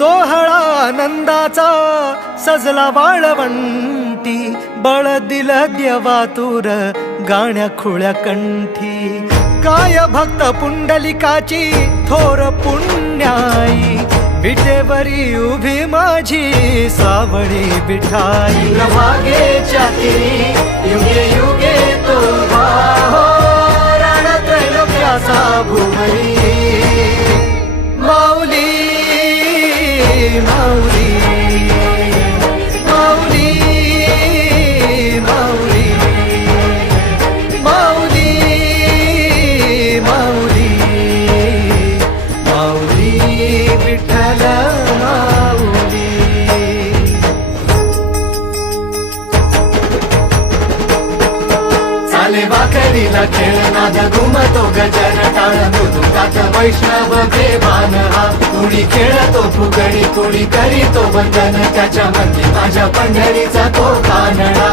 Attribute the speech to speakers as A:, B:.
A: सोहळा आनंदाचा सजला वाळवंटी बळ दिल देवातूर गाण्या खुळ्या कंठी. काय भक्त पुंडलिकाची थोर पुण्याई विटेवरी उभी माझी सावळी बिठाई भागेच्या युगे युगे तो चाले वाकडीला खेळ घुमतो गजर टाळ मृदुकात वैष्णव देवान हा. कुणी खेळतो फुगडी कुणी करीतो वंदन. त्याच्या मध्ये माझ्या पंढरीचा तो कानडा